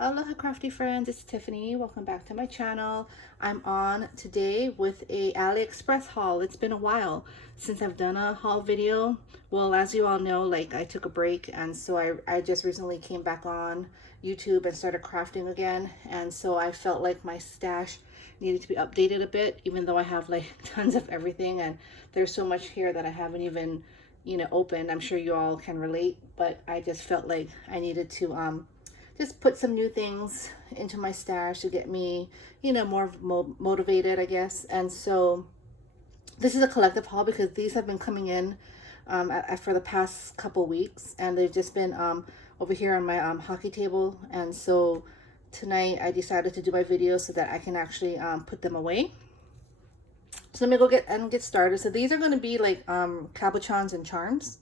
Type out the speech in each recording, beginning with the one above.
Aloha crafty friends, it's Tiffany. Welcome back to my channel. I'm on today with a Aliexpress haul. It's been a while since I've done a haul video. Well, as you all know, like I took a break, and so I just recently came back on YouTube and started crafting again. And so I felt like my stash needed to be updated a bit, even though I have like tons of everything, and there's so much here that I haven't even, opened. I'm sure you all can relate, but I just felt like I needed to just put some new things into my stash to get me, more motivated, I guess. And so this is a collective haul because these have been coming in for the past couple weeks, and they've just been over here on my hockey table. And so tonight I decided to do my video so that I can actually put them away. So let me go get started. So these are going to be like cabochons and charms.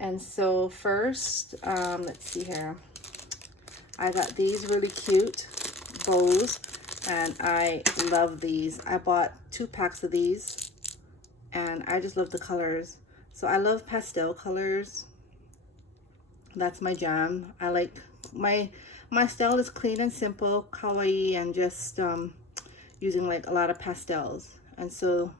And so first, let's see here. I got these really cute bows, and I love these. I bought 2 packs of these, and I just love the colors. So I love pastel colors. That's my jam. I like my style is clean and simple, kawaii, and just using like a lot of pastels. And so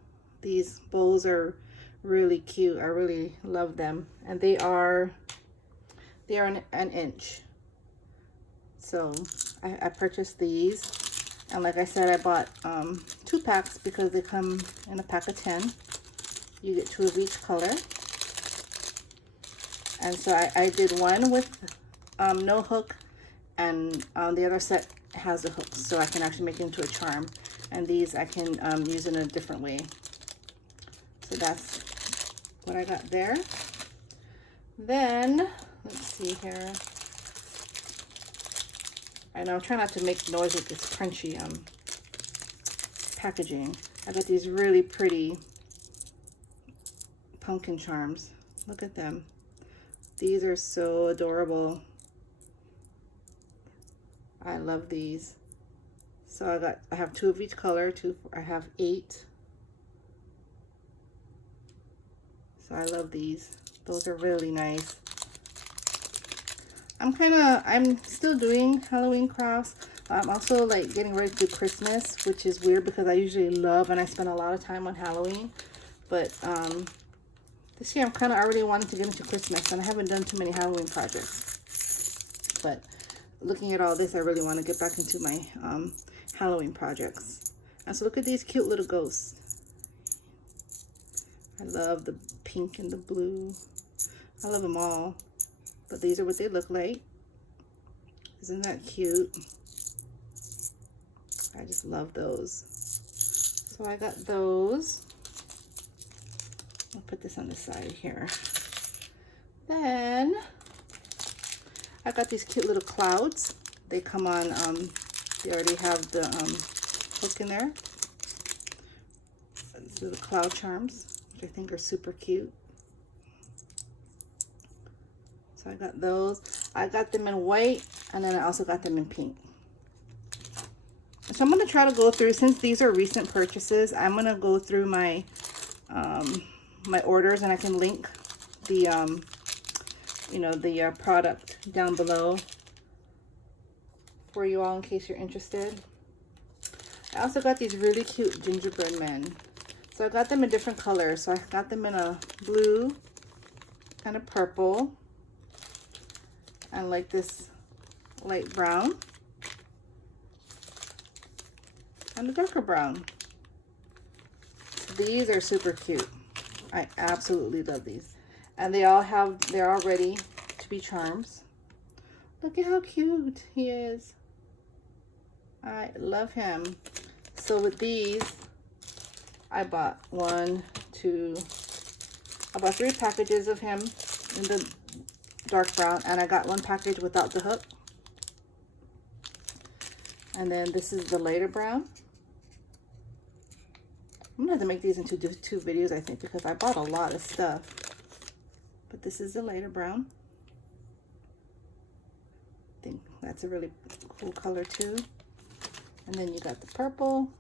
these bows are really cute. I really love them, and they are an inch. So I purchased these, and like I said, I bought 2 packs because they come in a pack of 10. You get 2 of each color. And so I did one with no hook, and the other set has a hook, so I can actually make it into a charm. And these I can use in a different way. So that's what I got there. Then, let's see here. I know I'm trying not to make noise with this crunchy packaging. I got these really pretty pumpkin charms. Look at them. These are so adorable. I love these. So I have 2 of each color. I have 8. So I love these. Those are really nice. I'm still doing Halloween crafts. I'm also like getting ready to do Christmas, which is weird because I usually love and I spend a lot of time on Halloween. But this year I'm kind of already wanting to get into Christmas, and I haven't done too many Halloween projects. But looking at all this, I really want to get back into my Halloween projects. And so look at these cute little ghosts. I love the pink and the blue. I love them all. But these are what they look like. Isn't that cute? I just love those. So I got those. I'll put this on the side here. Then I got these cute little clouds. They come on, they already have the hook in there. These are the cloud charms, which I think are super cute. So I got those. I got them in white, and then I also got them in pink. So I'm going to try to go through, since these are recent purchases, I'm going to go through my my orders, and I can link the the product down below for you all in case you're interested. I also got these really cute gingerbread men. So I got them in different colors. So I got them in a blue and a purple, and like this light brown and a darker brown. So these are super cute. I absolutely love these, and they're all ready to be charms. Look at how cute he is. I love him. So with these, I bought 3 packages of him in the dark brown, and I got 1 package without the hook. And then this is the lighter brown. I'm gonna have to make these into 2 videos, I think, because I bought a lot of stuff. But this is the lighter brown. I think that's a really cool color too. And then you got the purple.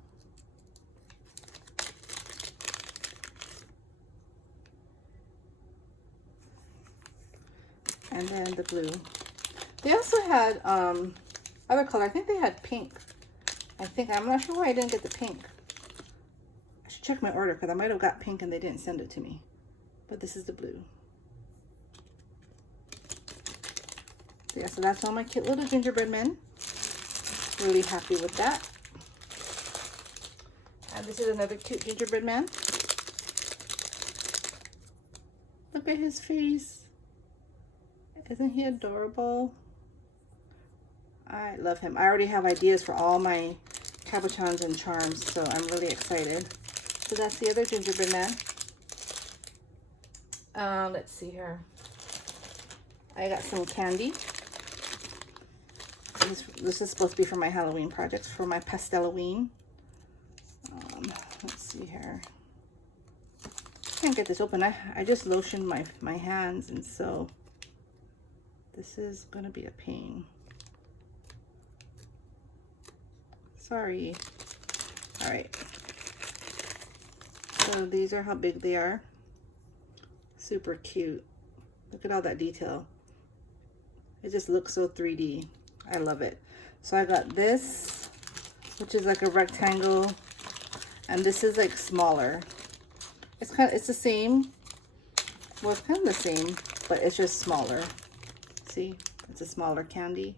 And then the blue. They also had other color. I think they had pink. I'm not sure why I didn't get the pink. I should check my order because I might have got pink and they didn't send it to me. But this is the blue. So yeah, so that's all my cute little gingerbread men. Really happy with that. And this is another cute gingerbread man. Look at his face. Isn't he adorable? I love him. I already have ideas for all my cabochons and charms, so I'm really excited. So that's the other gingerbread man. Let's see here. I got some candy. This is supposed to be for my Halloween projects, for my Pasteloween. Let's see here. Can't get this open. I just lotioned my hands, and so this is gonna be a pain. Sorry. All right. So these are how big they are. Super cute. Look at all that detail. It just looks so 3D. I love it. So I got this, which is like a rectangle, and this is like smaller. It's the same. Well, it's kind of the same, but it's just smaller. See, it's a smaller candy.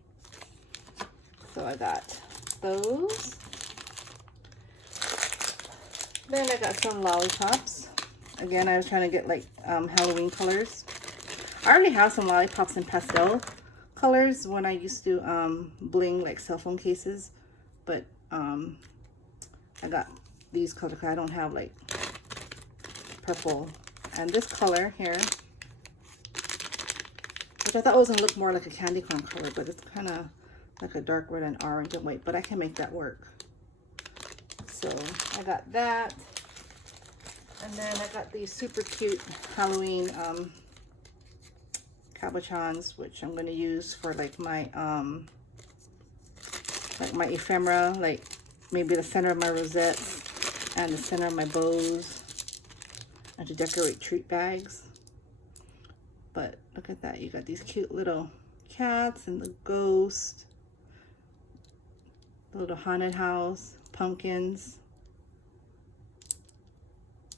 So I got those. Then I got some lollipops. Again, I was trying to get like Halloween colors. I already have some lollipops in pastel colors when I used to bling like cell phone cases, but I got these colors because I don't have like purple. And this color here, which I thought was gonna look more like a candy corn color, but it's kind of like a dark red and orange and white, but I can make that work. So I got that. And then I got these super cute Halloween cabochons, which I'm going to use for like my ephemera, like maybe the center of my rosettes and the center of my bows, and to decorate treat bags. But look at that, you got these cute little cats and the ghost, the little haunted house, pumpkins,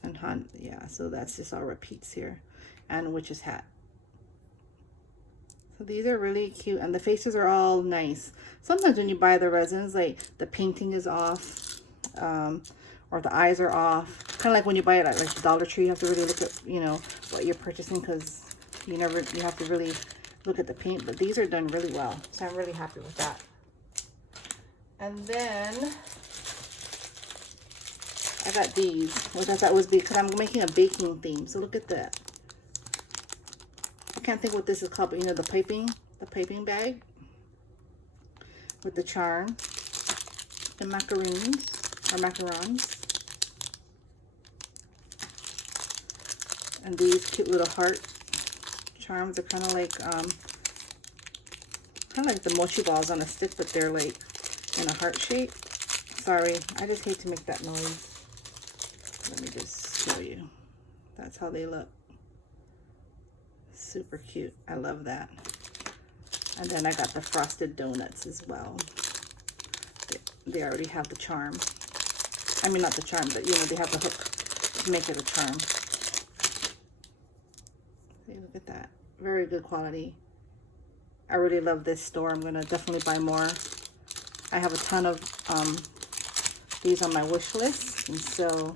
and yeah, so that's just all repeats here, and a witch's hat. So these are really cute, and the faces are all nice. Sometimes when you buy the resins, like the painting is off, or the eyes are off. Kind of like when you buy it at like the Dollar Tree, you have to really look at, you know, what you're purchasing, because you have to really look at the paint. But these are done really well, so I'm really happy with that. And then I got these, which I thought was because I'm making a baking theme. So look at that. I can't think what this is called, but you know, the piping bag with the charm, the macaroons or macarons, and these cute little heart charms. Are kind of like the mochi balls on a stick, but they're like in a heart shape. Sorry, I just hate to make that noise. Let me just show you. That's how they look. Super cute. I love that. And then I got the frosted donuts as well. They already have the charm. I mean, not the charm, but you know, they have the hook to make it a charm. See, look at that. Very good quality. I really love this store. I'm gonna definitely buy more. I have a ton of these on my wish list, and so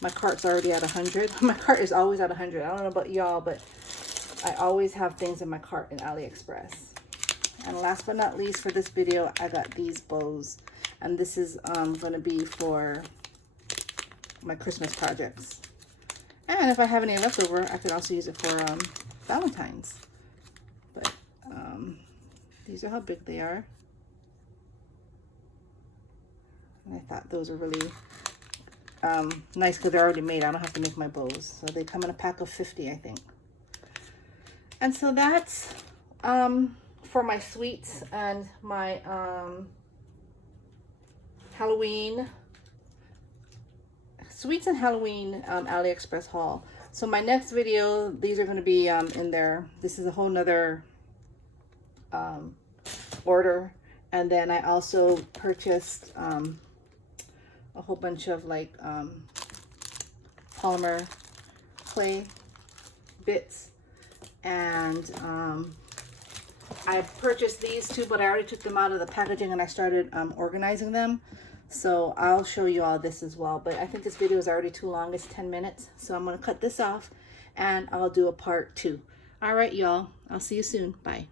my cart's already at 100. My cart is always at 100. I don't know about y'all, but I always have things in my cart in Aliexpress. And last but not least for this video, I got these bows. And this is going to be for my Christmas projects. And if I have any left over, I could also use it for Valentine's. But these are how big they are. And I thought those are really nice because they're already made. I don't have to make my bows. So they come in a pack of 50, I think. And so that's for my sweets and my Halloween Aliexpress haul. So my next video, these are going to be in there. This is a whole nother order, And then I also purchased a whole bunch of like polymer clay bits. And I purchased these too, but I already took them out of the packaging and I started organizing them. So I'll show you all this as well. But I think this video is already too long. It's 10 minutes. So I'm going to cut this off and I'll do a part 2. All right, y'all. I'll see you soon. Bye.